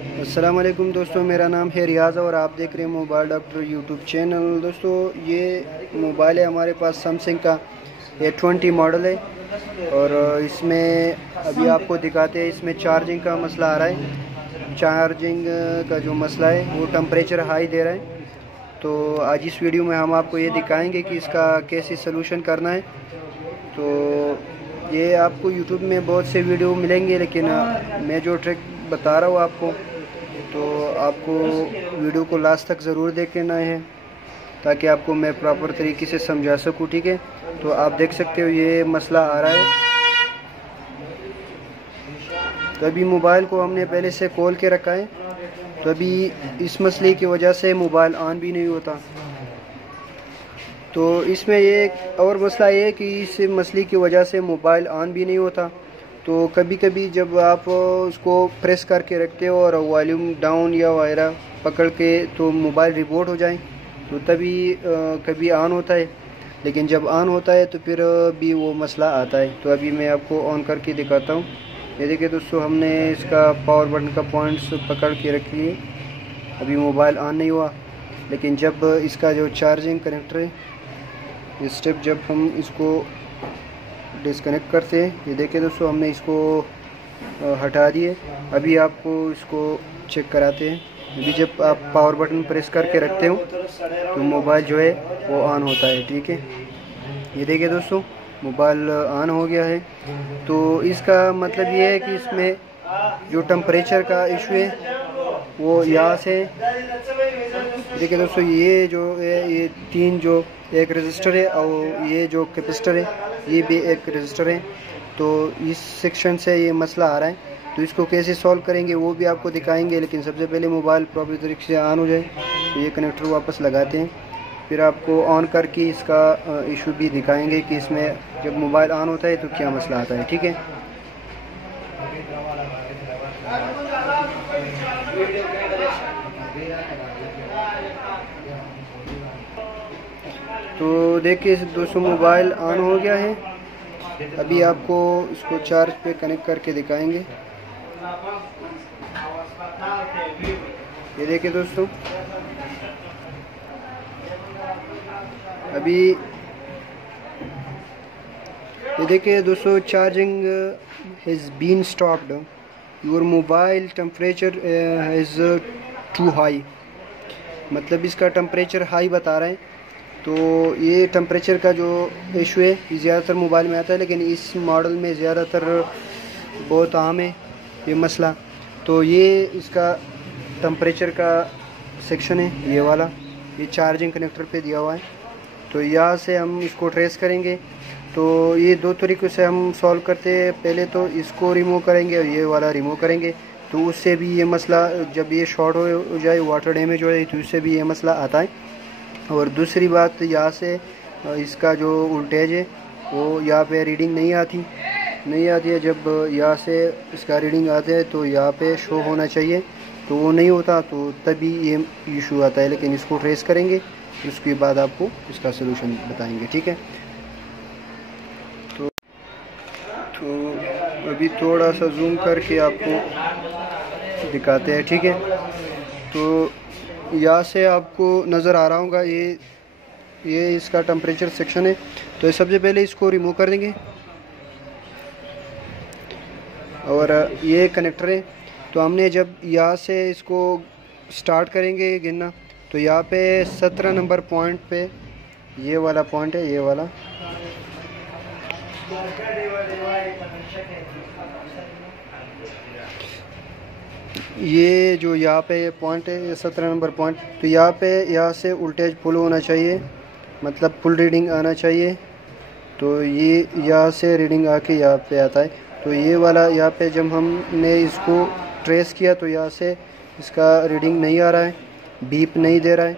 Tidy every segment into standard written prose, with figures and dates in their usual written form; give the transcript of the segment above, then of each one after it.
अस्सलाम वालेकुम दोस्तों, मेरा नाम है रियाज़ और आप देख रहे हैं मोबाइल डॉक्टर यूट्यूब चैनल। दोस्तों, ये मोबाइल है हमारे पास सैमसंग का A20 मॉडल है और इसमें अभी आपको दिखाते हैं। इसमें चार्जिंग का मसला आ रहा है। चार्जिंग का जो मसला है वो टेम्परेचर हाई दे रहा है। तो आज इस वीडियो में हम आपको ये दिखाएंगे कि इसका कैसे सलूशन करना है। तो ये आपको यूट्यूब में बहुत से वीडियो मिलेंगे, लेकिन मैं जो ट्रिक बता रहा हूँ आपको, तो आपको वीडियो को लास्ट तक ज़रूर देखना है ताकि आपको मैं प्रॉपर तरीके से समझा सकूँ। ठीक है, तो आप देख सकते हो ये मसला आ रहा है। तो अभी मोबाइल को हमने पहले से खोल के रखा है, तो अभी इस मसले की वजह से मोबाइल ऑन भी नहीं होता। तो इसमें ये और मसला ये है कि इस मसले की वजह से मोबाइल ऑन भी नहीं होता। तो कभी कभी जब आप उसको प्रेस करके रखते हो और वॉल्यूम डाउन या वगैरह पकड़ के तो मोबाइल रिपोर्ट हो जाए, तो तभी कभी ऑन होता है। लेकिन जब ऑन होता है तो फिर भी वो मसला आता है। तो अभी मैं आपको ऑन करके दिखाता हूँ। ये देखिए दोस्तों, हमने इसका पावर बटन का पॉइंट्स पकड़ के रख लिए। अभी मोबाइल ऑन नहीं हुआ, लेकिन जब इसका जो चार्जिंग कनेक्टर है, इस स्टेप जब हम इसको डिस्कनेक्ट करते हैं, ये देखिए दोस्तों, हमने इसको हटा दिए। अभी आपको इसको चेक कराते हैं। अभी जब आप पावर बटन प्रेस करके रखते हो तो मोबाइल जो है वो ऑन होता है। ठीक है, ये देखिए दोस्तों, मोबाइल ऑन हो गया है। तो इसका मतलब ये है कि इसमें जो टेम्परेचर का इशू है वो यहाँ से, देखिए दोस्तों, ये जो है ये तीन जो एक रजिस्टर है और ये जो कैपेसिटर है ये भी एक रजिस्टर है। तो इस सेक्शन से ये मसला आ रहा है। तो इसको कैसे सॉल्व करेंगे वो भी आपको दिखाएंगे, लेकिन सबसे पहले मोबाइल प्रॉपर तरीके से ऑन हो जाए। तो ये कनेक्टर वापस लगाते हैं, फिर आपको ऑन करके इसका इशू भी दिखाएंगे कि इसमें जब मोबाइल ऑन होता है तो क्या मसला आता है। ठीक है, तो देखिए दोस्तों, मोबाइल ऑन हो गया है। अभी आपको इसको चार्ज पे कनेक्ट करके दिखाएंगे। ये देखिए दोस्तों, अभी ये देखिए दोस्तों, charging has been stopped, your mobile temperature has too high. मतलब इसका टेम्परेचर हाई बता रहा है। तो ये टेम्परेचर का जो इशू है ये ज़्यादातर मोबाइल में आता है, लेकिन इस मॉडल में ज़्यादातर बहुत आम है ये मसला। तो ये इसका टेम्परेचर का सेक्शन है, ये वाला, ये चार्जिंग कनेक्टर पे दिया हुआ है। तो यहाँ से हम इसको ट्रेस करेंगे। तो ये दो तरीक़ों से हम सॉल्व करते हैं। पहले तो इसको रिमूव करेंगे और ये वाला रिमूव करेंगे, तो उससे भी ये मसला, जब ये शॉर्ट हो जाए, वाटर डैमेज हो जाए, तो उससे भी ये मसला आता है। और दूसरी बात, यहाँ से इसका जो वोल्टेज है वो यहाँ पे रीडिंग नहीं आती है। जब यहाँ से इसका रीडिंग आता है तो यहाँ पे शो होना चाहिए, तो वो नहीं होता, तो तभी ये इशू आता है। लेकिन इसको ट्रेस करेंगे, उसके बाद आपको इसका सलूशन बताएंगे। ठीक है, तो अभी थोड़ा सा जूम करके आपको दिखाते हैं। ठीक है, तो यहाँ से आपको नज़र आ रहा होगा ये इसका टेम्परेचर सेक्शन है। तो सबसे पहले इसको रिमूव कर देंगे और ये कनेक्टर है। तो हमने जब यहाँ से इसको स्टार्ट करेंगे गिनना, तो यहाँ पे 17 नंबर पॉइंट पे ये वाला पॉइंट है, ये वाला। ये जो यहाँ पे पॉइंट है, ये 17 नंबर पॉइंट। तो यहाँ से वोल्टेज फुल होना चाहिए, मतलब फुल रीडिंग आना चाहिए। तो ये यहाँ से रीडिंग आके यहाँ पे आता है। तो ये वाला यहाँ पे जब हमने इसको ट्रेस किया तो यहाँ से इसका रीडिंग नहीं आ रहा है, बीप नहीं दे रहा है।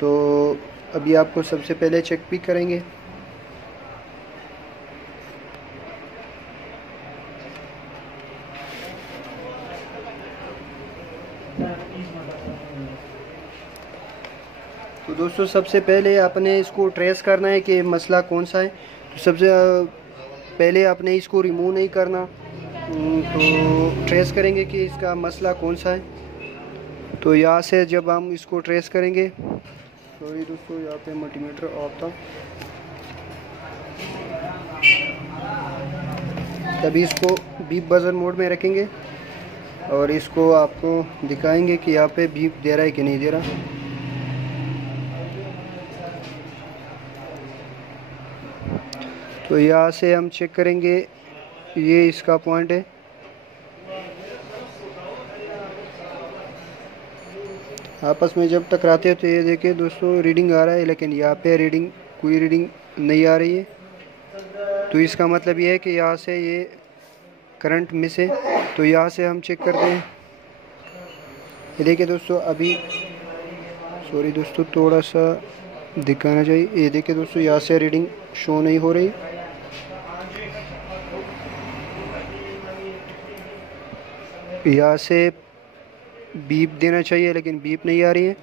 तो अभी आपको सबसे पहले चेक भी करेंगे। तो दोस्तों, सबसे पहले आपने इसको ट्रेस करना है कि मसला कौन सा है। तो सबसे पहले आपने इसको रिमूव नहीं करना, तो ट्रेस करेंगे कि इसका मसला कौन सा है। तो यहाँ से जब हम इसको ट्रेस करेंगे, सॉरी दोस्तों यहाँ पे मल्टीमीटर ऑफ था, तभी इसको बीप बजर मोड में रखेंगे और इसको आपको दिखाएंगे कि यहाँ पे बीप दे रहा है कि नहीं दे रहा। तो यहाँ से हम चेक करेंगे, ये इसका पॉइंट है। आपस में जब टकराते हैं तो ये देखिए दोस्तों रीडिंग आ रहा है, लेकिन यहाँ पे कोई रीडिंग नहीं आ रही है। तो इसका मतलब ये है कि यहाँ से ये करंट मिस है। तो यहाँ से हम चेक करते हैं। ये देखिए दोस्तों, अभी सॉरी दोस्तों थोड़ा सा दिखाना चाहिए। ये देखिए दोस्तों यहाँ से रीडिंग शो नहीं हो रही। यहाँ से बीप देना चाहिए लेकिन बीप नहीं आ रही है।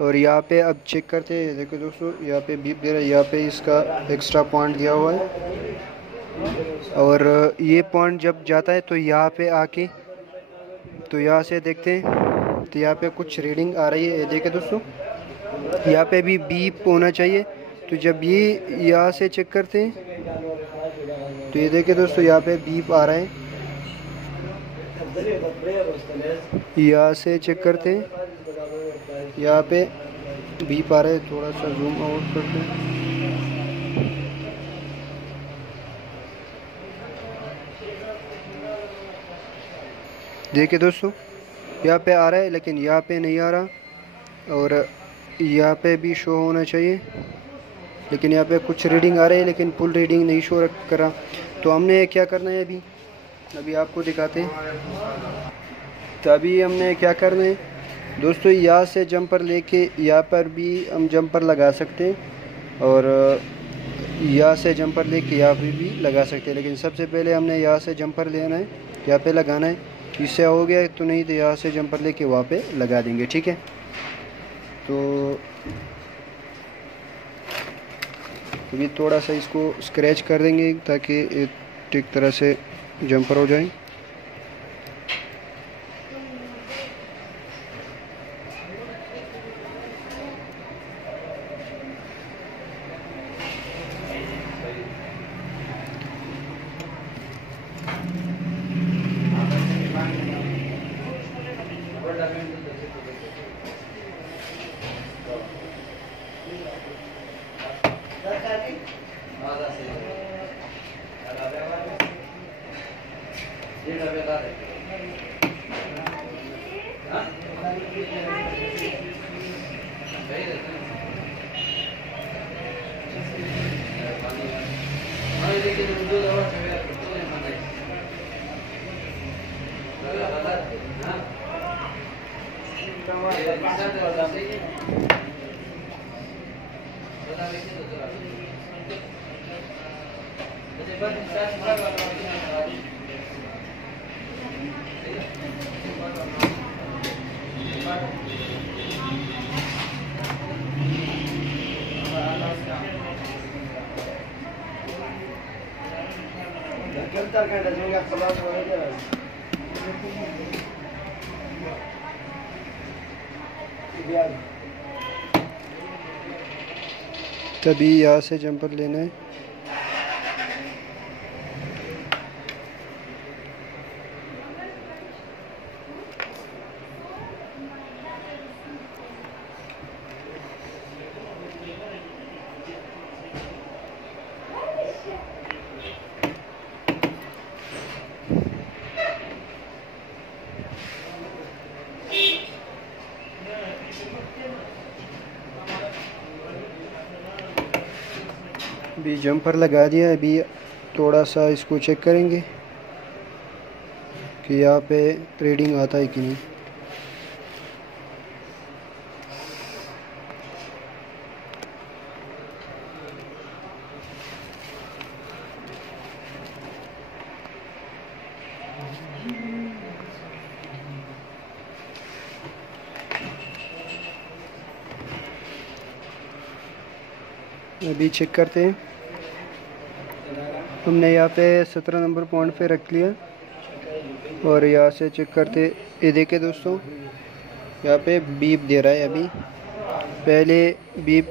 और यहाँ पे अब चेक करते हैं, देखो दोस्तों यहाँ पे बीप दे रहा है, यहाँ पे इसका एक्स्ट्रा पॉइंट दिया हुआ है। और ये पॉइंट जब जाता है तो यहाँ पे आके, तो यहाँ से देखते हैं तो यहाँ पे कुछ रीडिंग आ रही है। ये देखिए दोस्तों यहाँ पे भी बीप होना चाहिए। तो जब ये यहाँ से चेक करते हैं तो ये देखिए दोस्तों यहाँ पे बीप आ रहा है। यहाँ से चेक करते हैं, यहाँ पे बीप आ रहा है। थोड़ा सा जूम आउट करते हैं। देखिए दोस्तों यहाँ पे आ रहा है लेकिन यहाँ पे नहीं आ रहा। और यहाँ पे भी शो होना चाहिए, लेकिन यहाँ पे कुछ रीडिंग आ रही है लेकिन फुल रीडिंग नहीं शो कर रहा। तो हमने क्या करना है, अभी आपको दिखाते हैं। तो अभी हमने क्या करना है दोस्तों, यहाँ से जंपर लेके यहाँ पर भी हम जंपर लगा सकते हैं और यहाँ से जंपर लेके यहाँ पे भी लगा सकते हैं। लेकिन सबसे पहले हमने यहाँ से जंपर लेना है, यहाँ पे लगाना है। इससे हो गया तो नहीं तो यहाँ से जंपर लेके वहाँ पे लगा देंगे, ठीक है। तो अभी थोड़ा सा इसको स्क्रैच कर देंगे ताकि ठीक तरह से जंपर हो जाए। तभी यहाँ से जंपर लेना है। अभी जंपर लगा दिया। अभी थोड़ा सा इसको चेक करेंगे कि यहाँ पे रीडिंग आता है कि नहीं। अभी चेक करते हैं। हमने यहाँ पे 17 नंबर पॉइंट पे रख लिया और यहाँ से चेक करते। ये देखिए दोस्तों यहाँ पे बीप दे रहा है अभी। पहले बीप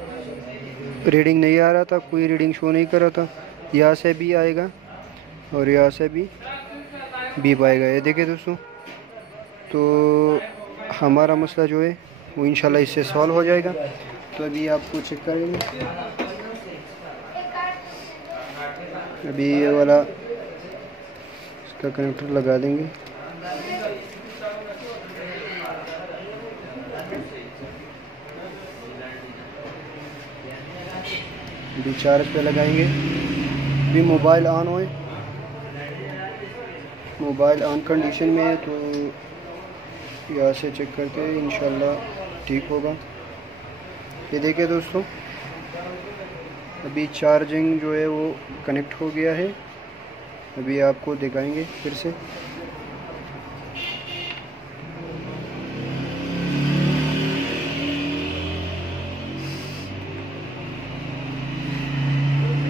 रीडिंग नहीं आ रहा था, कोई रीडिंग शो नहीं कर रहा था। यहाँ से भी आएगा और यहाँ से भी बीप आएगा। ये देखिए दोस्तों, तो हमारा मसला जो है वो इंशाल्लाह इससे सॉल्व हो जाएगा। तो अभी आपको चेक करेंगे, अभी ये वाला इसका कनेक्टर लगा देंगे। अभी चार्ज पे लगाएंगे। अभी मोबाइल ऑन होए, मोबाइल ऑन कंडीशन में है, तो यहाँ से चेक करते हैं, इंशाल्लाह ठीक होगा। ये देखिए दोस्तों, अभी चार्जिंग जो है वो कनेक्ट हो गया है। अभी आपको दिखाएंगे फिर से।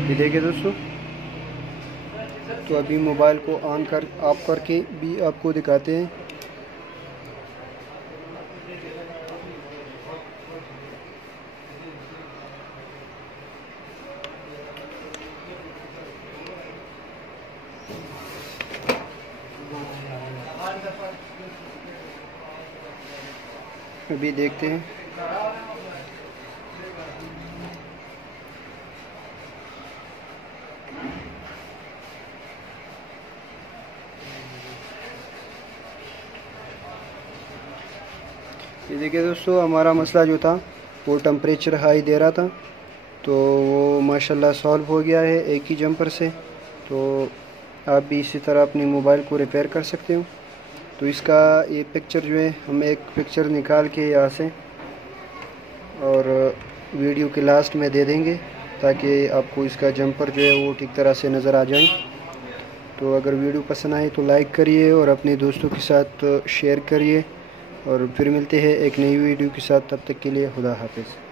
ये देखिए दोस्तों, तो अभी मोबाइल को ऑफ करके भी आपको दिखाते हैं। अभी देखते हैं। ये देखिए दोस्तों, हमारा मसला जो था वो टेम्परेचर हाई दे रहा था, तो वो माशाल्लाह सॉल्व हो गया है एक ही जंपर से। तो आप भी इसी तरह अपनी मोबाइल को रिपेयर कर सकते हो। तो इसका ये पिक्चर जो है, हम एक पिक्चर निकाल के यहाँ से और वीडियो के लास्ट में दे देंगे, ताकि आपको इसका जंपर जो है वो ठीक तरह से नज़र आ जाए। तो अगर वीडियो पसंद आए तो लाइक करिए और अपने दोस्तों के साथ शेयर करिए, और फिर मिलते हैं एक नई वीडियो के साथ। तब तक के लिए खुदा हाफिज़।